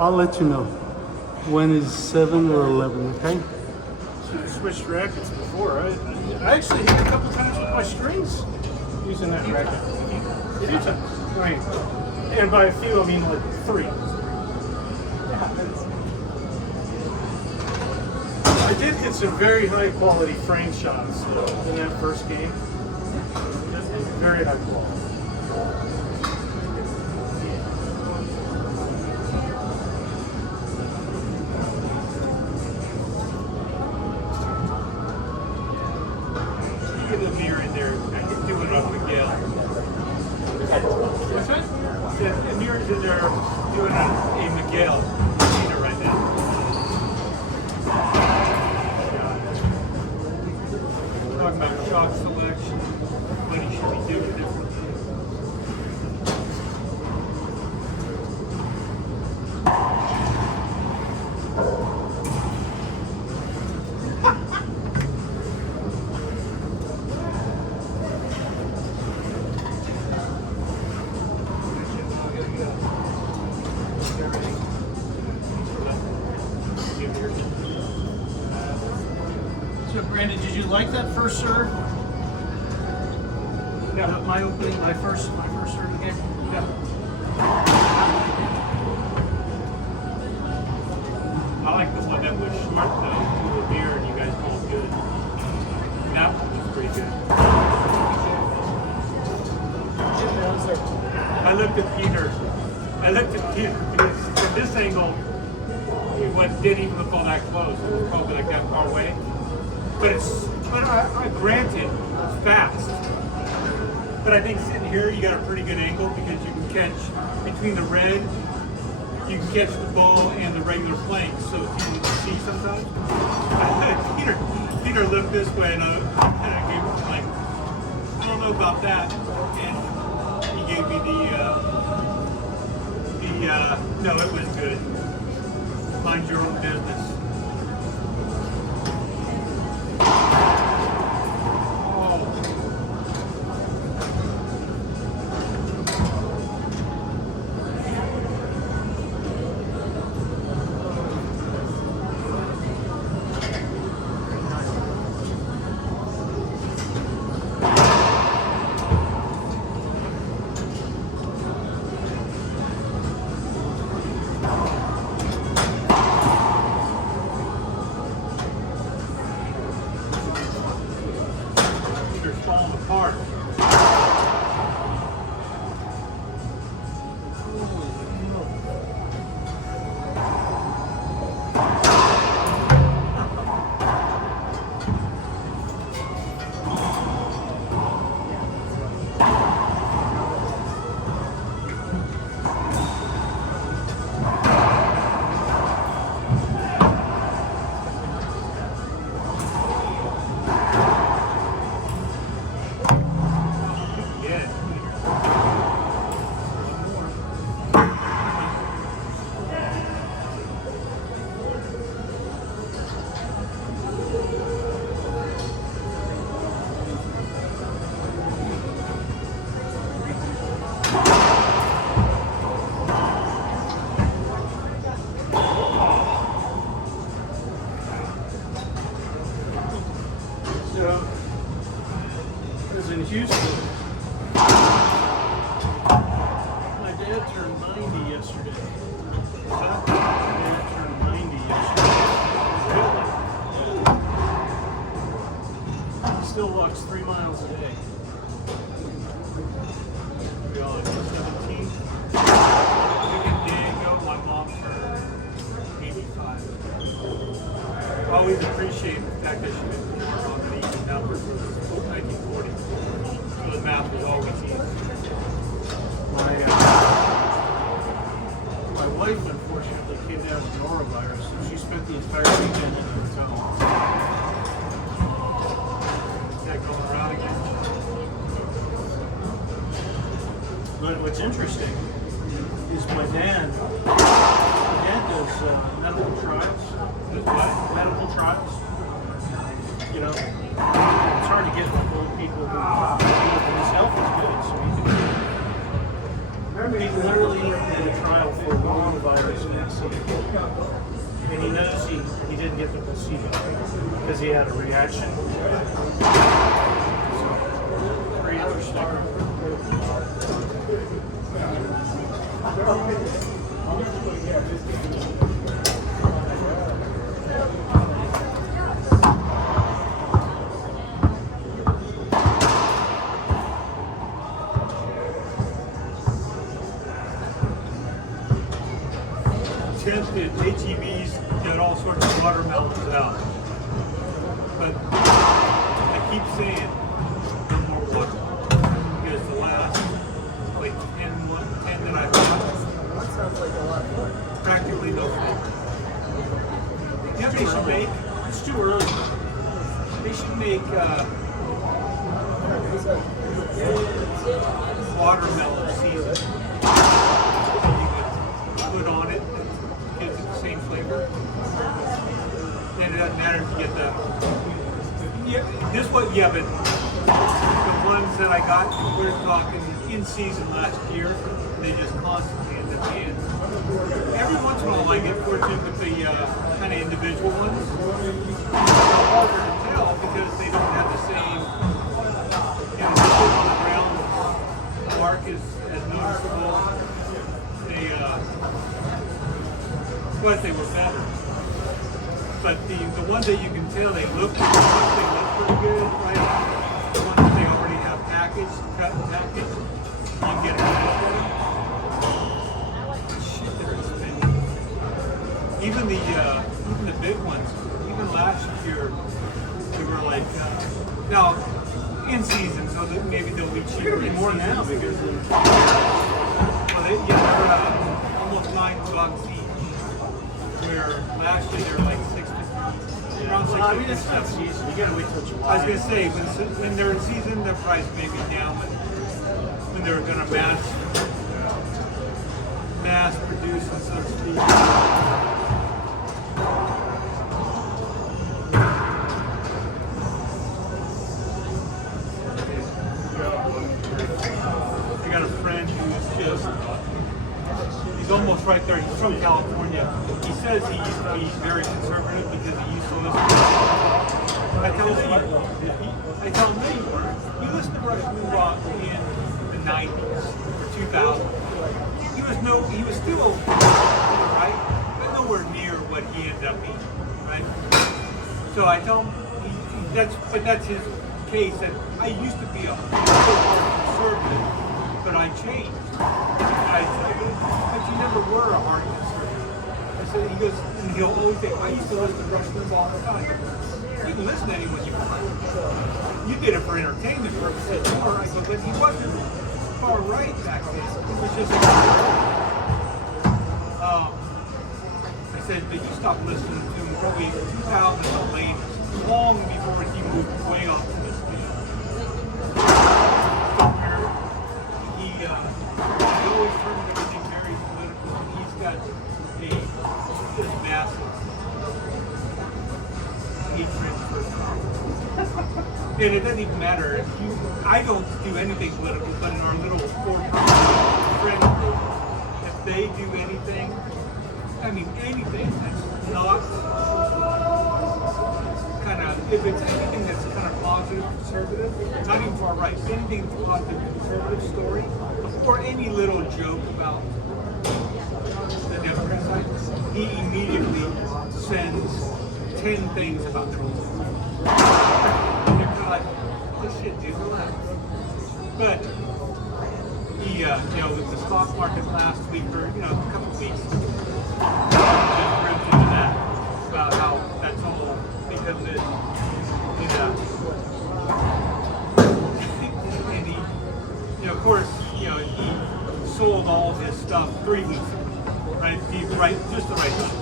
I'll let you know when is 7 or 11, okay? You switched rackets before, right? I actually hit a couple times with my strings using that racket. A few times. Right. And by a few, I mean like 3. I did hit some very high quality frame shots in that first game. Very high quality. Get Amir in there. I can do it on Miguel. What's that? Yeah, Amir's in there doing a Miguel. Seen it right now. Talking about shot selection, what he should be doing differently. So Brandon, did you like that first serve? Yeah. My opening, my first serve again? Yeah. I like the one that was short though, to Amir, and you guys both good. That one was pretty good. I looked at Peter because from this angle, it didn't even look all that close. It was probably like that far away. But I granted, it's fast. But I think sitting here, you got a pretty good angle because you can catch between the red, you can catch the ball and the regular plank. So you can see sometimes. Peter looked this way, and I gave him like, I don't know about that. And he gave me no, it was good. Mind your own business. Falling apart. In Houston. My dad turned 90 yesterday. My dad turned 90 yesterday. He still walks 3 miles a day. We all like 17. I think a day ago, my mom turned 85. I always appreciate the fact that she was born on the even number since 1940. So the math was always easy. My wife, unfortunately, came down with norovirus, so she spent the entire weekend in the hotel. Is that going around again? But what's interesting is my dad does medical trials. That's why. Medical trials. You know, it's hard to get old people who his health is good, so he literally did a trial for coronavirus vaccine. And he knows he didn't get the placebo because he had a reaction. Very Tempted HEBs get all sorts of watermelons out. But I keep saying no more water. Because the last like 10 that I bought, That sounds like a lot of fun. practically no flavor. You know what they should make? It's too early. They should make watermelon season. You could put on it, it gives it the same flavor. Then it doesn't matter if you get the. Yeah, this one, yeah, but the ones that I got, we're talking in season last year, they just constantly end up being. Every once in a while I get fortunate with the kind of individual ones. It's harder to tell because they don't have the same, you know, on the ground mark is as noticeable. But they were better. But the ones that you can tell they look pretty good, right? The ones that they already have packaged, cut and packaged, you can get it ready. Shit, they're expensive. Even the big ones, even last year, they were like now in season, so that maybe they'll be cheaper. Be more now because Well, they're almost $9 each. Where last year they were like 60. Around 60. I mean, it's not season. You gotta wait till July. I was gonna say when they're in season, their price may be down, but when they're gonna mass produce and so to speak. I got a friend who's just. He's almost right there. He's from California. He says he's very conservative because he used to listen to I tell him he listened to Rush Limbaugh in the 90s or 2000. He was still okay, right? But nowhere near what he ended up being, right? So I tell him that's his case that I used to be a conservative, but I changed. I said, but you never were a hard conservative. I said, he goes, and he'll always say, I used to listen to Rush Limbaugh all the time. You can listen to anyone you want. You did it for entertainment purposes. I go, but he wasn't far right back then. It was just. I said, but you stopped listening to him probably in 2000 the latest, long before he moved way off to this deal. He always turned everything very political. He's got this massive hatred for Trump. And it doesn't even matter if I don't do anything political, but in our little friend group, if they do anything, I mean anything that's not kind of, if it's anything that's kind of positive, conservative, not even far right, anything that's positive, conservative story, or any little joke about the Democrat side, he immediately sends 10 things about Trump. And they're kind of like, oh shit, dude, relax. But he, with the stock market last week, or, a couple of weeks, just ripped into that, about how that's all because of it, and he, of course, he sold all his stuff 3 weeks ago, right? Just the right time.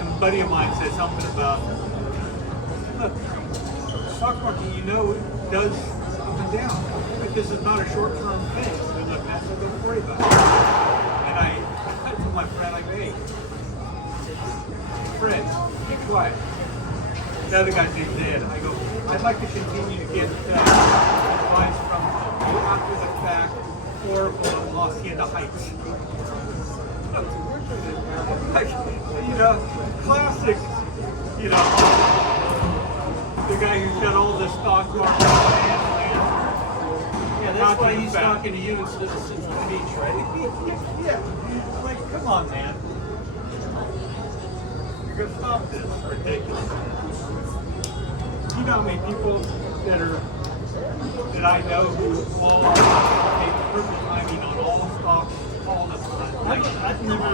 And a buddy of mine said something about, look, the stock market, does up and down. But this is not a short-term thing. So look, that's what don't worry about. And I told my friend, like, hey, Fred, be quiet. The other guy's named Ed. I go, I'd like to continue to get advice from after the fact Oracle and Hacienda Heights. Look, Like, you know, classic, you know, the guy who's got all the stock market. Yeah, that's why he's talking to you instead of sitting on the beach, right? Yeah, like, come on, man. You're gonna stop this. It's ridiculous. You know how many people that I know who all take triple timing on all stocks all the time? I've never, I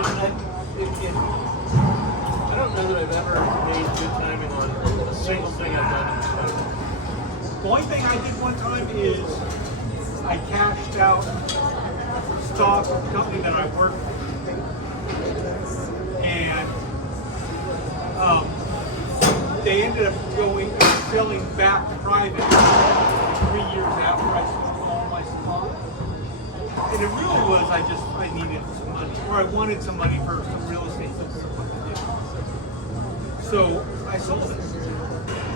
don't know that I've ever made good timing on a single thing I've done in the stock. The only thing I did one time is I cashed out stock of the company that I worked for. And they ended up selling back private 3 years after I sold all my stock. And it really was I needed some money, or I wanted some money for some real estate stuff to do. So I sold it.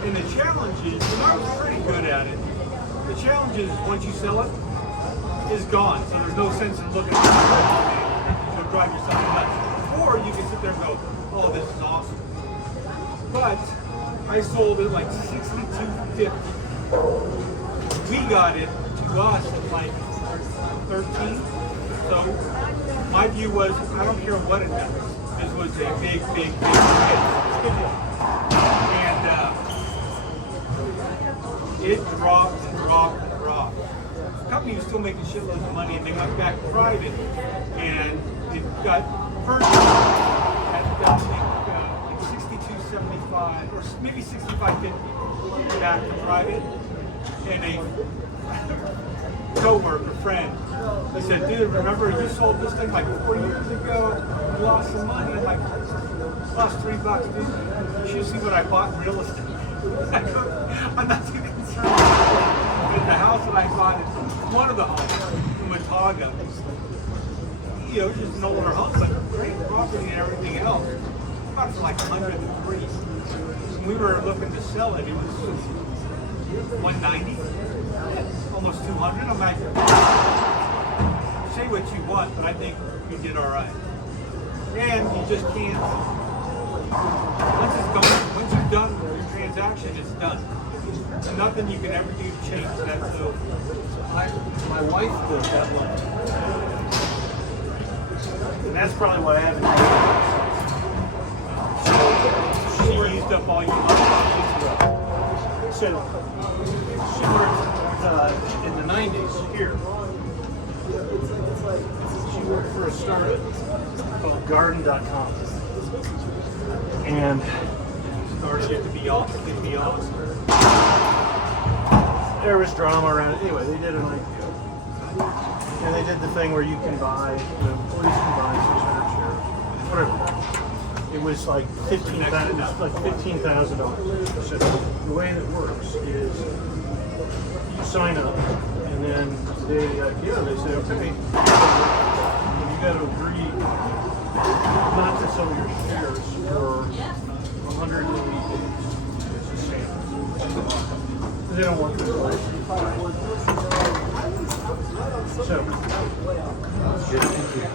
And the challenge is, and I was pretty good at it, the challenge is once you sell it, it's gone. So there's no sense in looking at it. You'll drive yourself nuts. Or you can sit there and go, oh, this is awesome. But I sold it like $62.50. We got it to us at like 13. So my view was, I don't care what it does. This was a big hit. And it dropped and dropped and dropped. The company was still making shitloads of money, and they went back private, and it got purchased at like 62.75 or maybe 65.50 back to private. And a co-worker friend, they said, dude, remember you sold this thing like 4 years ago, you lost some money. I'm like, lost $3, dude. You should see what I bought in real estate. I'm not too concerned. But the house that I bought, one of the homes in Watauga, you know, just an older home, but great property and everything else. About for like 103. When we were looking to sell it, it was 190, almost 200. I'm like, say what you want, but I think we did all right. And you just can't. Once it's gone, once you're done with your transaction, it's done. There's nothing you can ever do to change that. So My wife built that one. And that's probably why I haven't she used up all your money. So she worked in the 90s here. She worked for a startup called Garden.com. And Started it to be awesome. there was drama around it. Anyway, they did an IPO. And they did the thing where you can buy, the employees can buy 600 shares, whatever. It was like $15,000. So the way that works is you sign up, and then the day of the IPO, they say, okay, you got to agree not to sell your shares for 180 days. It's a standard. They don't want the So, Yeah, thank you.